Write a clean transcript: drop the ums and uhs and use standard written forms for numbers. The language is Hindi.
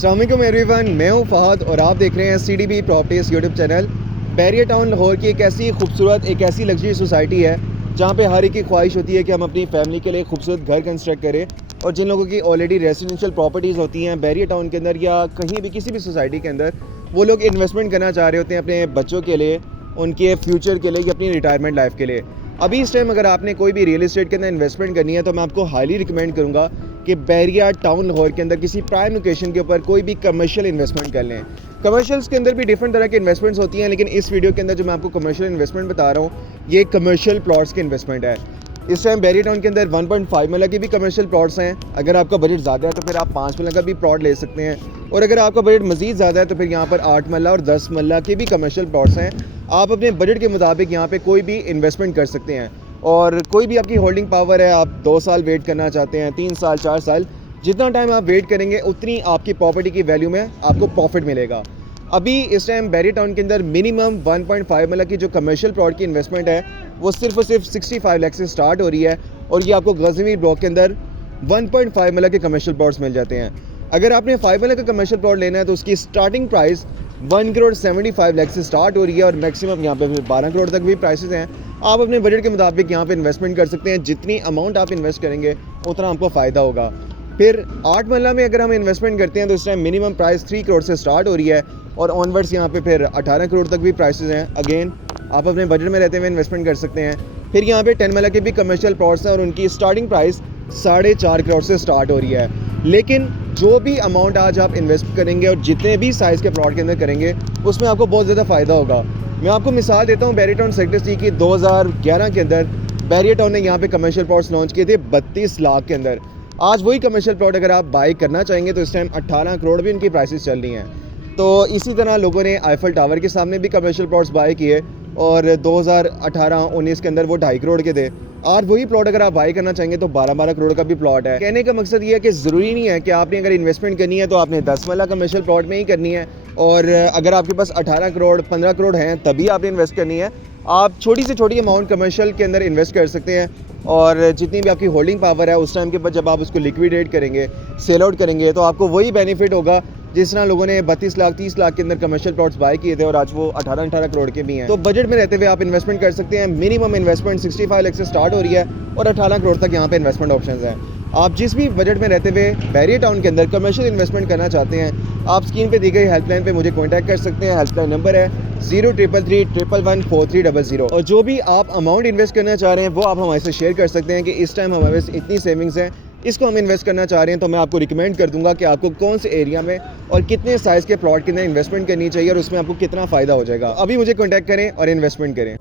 अस्सलाम वालेकुम एवरीवन, मैं हूं फ़हद और आप देख रहे हैं CDB properties YouTube channel. Barrier town Lahore की एक ऐसी खूबसूरत एक ऐसी लग्जरी सोसाइटी है जहां पे हर एक की ख्वाहिश होती है कि हम अपनी फैमिली के लिए खूबसूरत घर कंस्ट्रक्ट करें। और जिन लोगों की ऑलरेडी रेजिडेंशियल प्रॉपर्टीज़ होती हैं बैरियर टाउन के अंदर या कहीं भी किसी भी सोसाइटी के अंदर, वो लोग इन्वेस्टमेंट करना चाह रहे होते हैं अपने बच्चों के लिए, उनके फ्यूचर के लिए या अपनी रिटायरमेंट लाइफ के लिए। अभी इस टाइम अगर आपने कोई भी रियल एस्टेट के अंदर इन्वेस्टमेंट करनी है तो मैं आपको हाईली रिकमेंड करूँगा कि बैरियर टाउन लाहौर के अंदर किसी प्राइम लोकेशन के ऊपर कोई भी कमर्शियल इन्वेस्टमेंट कर लें। कमर्शियल्स के अंदर भी डिफरेंट तरह की इन्वेस्टमेंट्स होती हैं, लेकिन इस वीडियो के अंदर जो मैं आपको कमर्शियल इन्वेस्टमेंट बता रहा हूँ ये कमर्शियल प्लॉट्स की इन्वेस्टमेंट है। इस टाइम बैरियर टाउन के अंदर 1.5 मरला के भी कमर्शियल प्लॉट्स हैं। अगर आपका बजट ज़्यादा है तो फिर आप 5 मरला का भी प्लॉट ले सकते हैं, और अगर आपका बजट मज़ीद ज़्यादा है तो फिर यहाँ पर 8 मरला और 10 मरला के भी कमर्शियल प्लॉट्स हैं। आप अपने बजट के मुताबिक यहाँ पे कोई भी इन्वेस्टमेंट कर सकते हैं, और कोई भी आपकी होल्डिंग पावर है, आप 2 साल वेट करना चाहते हैं, 3 साल 4 साल, जितना टाइम आप वेट करेंगे उतनी आपकी प्रॉपर्टी की वैल्यू में आपको प्रॉफिट मिलेगा। अभी इस टाइम बैरियर टाउन के अंदर मिनिमम 1.5 मरला की जो कमर्शियल प्लॉट की इन्वेस्टमेंट है वो सिर्फ और सिर्फ 65 लाख से स्टार्ट हो रही है, और ये आपको गज़नवी ब्लॉक के अंदर 1.5 मरला के कमर्शियल प्लॉट्स मिल जाते हैं। अगर आपने 5 मरला का कमर्शियल प्लॉट लेना है तो उसकी स्टार्टिंग प्राइस 1 करोड़ 75 लाख से स्टार्ट हो रही है, और मैक्सिमम यहाँ पे 12 करोड़ तक भी प्राइसेस हैं। आप अपने बजट के मुताबिक यहाँ पे इन्वेस्टमेंट कर सकते हैं। जितनी अमाउंट आप इन्वेस्ट करेंगे उतना आपको फ़ायदा होगा। फिर 8 मरला में अगर हम इन्वेस्टमेंट करते हैं तो इस टाइम मिनिमम प्राइस 3 करोड़ से स्टार्ट हो रही है, और ऑनवर्ड्स यहाँ पे फिर 18 करोड़ तक भी प्राइसेस हैं। अगेन आप अपने बजट में रहते हुए इन्वेस्टमेंट कर सकते हैं। फिर यहाँ पे 10 मरला के भी कमर्शियल प्लॉट्स हैं और उनकी स्टार्टिंग प्राइस 4.5 करोड़ से स्टार्ट हो रही है। लेकिन जो भी अमाउंट आज आप इन्वेस्ट करेंगे और जितने भी साइज़ के प्लॉट के अंदर करेंगे उसमें आपको बहुत ज़्यादा फ़ायदा होगा। मैं आपको मिसाल देता हूँ, बैरियर टाउन सेक्टर सी की 2011 के अंदर बैरियर टाउन ने यहाँ पे कमर्शियल प्लॉट्स लॉन्च किए थे 32 लाख के अंदर। आज वही कमर्शियल प्लॉट अगर आप बाई करना चाहेंगे तो इस टाइम 18 करोड़ भी उनकी प्राइसेस चल रही हैं। तो इसी तरह लोगों ने आईफल टावर के सामने भी कमर्शियल प्लॉट्स बाई किए, और 2018-19 के अंदर वो 2.5 करोड़ के थे। आज वही प्लॉट अगर आप बाई करना चाहेंगे तो 12-12 करोड़ का भी प्लॉट है। कहने का मकसद ये है कि ज़रूरी नहीं है कि आपने अगर इन्वेस्टमेंट करनी है तो आपने 10 मरला कमर्शियल प्लॉट में ही करनी है, और अगर आपके पास 18 करोड़ 15 करोड़ हैं तभी आपने इन्वेस्ट करनी है। आप छोटी से छोटी अमाउंट कमर्शियल के अंदर इन्वेस्ट कर सकते हैं, और जितनी भी आपकी होल्डिंग पावर है उस टाइम के बाद जब आप उसको लिक्विडेट करेंगे, सेल आउट करेंगे, तो आपको वही बेनिफिट होगा जिस तरह लोगों ने 32 लाख 30 लाख के अंदर कमर्शियल प्लॉट्स बाय किए थे और आज वो 18 करोड़ के भी हैं। तो बजट में रहते हुए आप इन्वेस्टमेंट कर सकते हैं। मिनिमम इन्वेस्टमेंट 65 लाख से स्टार्ट हो रही है और 18 करोड़ तक यहाँ पे इन्वेस्टमेंट ऑप्शंस हैं। आप जिस भी बजट में रहते हुए बैरियर टाउन के अंदर कमर्शियल इन्वेस्टमेंट करना चाहते हैं, आप स्क्रीन पे दी गई हेल्पलाइन पे मुझे कॉन्टैक्ट कर सकते हैं। हेल्पलाइन नंबर है 0333114300। और जो भी आप अमाउंट इन्वेस्ट करना चाह रहे हैं वो आप हमारे से शेयर कर सकते हैं कि इस टाइम हमारे पास इतनी सेविंग्स हैं, इसको हम इन्वेस्ट करना चाह रहे हैं। तो मैं आपको रिकमेंड कर दूंगा कि आपको कौन से एरिया में और कितने साइज़ के प्लॉट के अंदर इन्वेस्टमेंट करनी चाहिए और उसमें आपको कितना फ़ायदा हो जाएगा। अभी मुझे कॉन्टैक्ट करें और इन्वेस्टमेंट करें।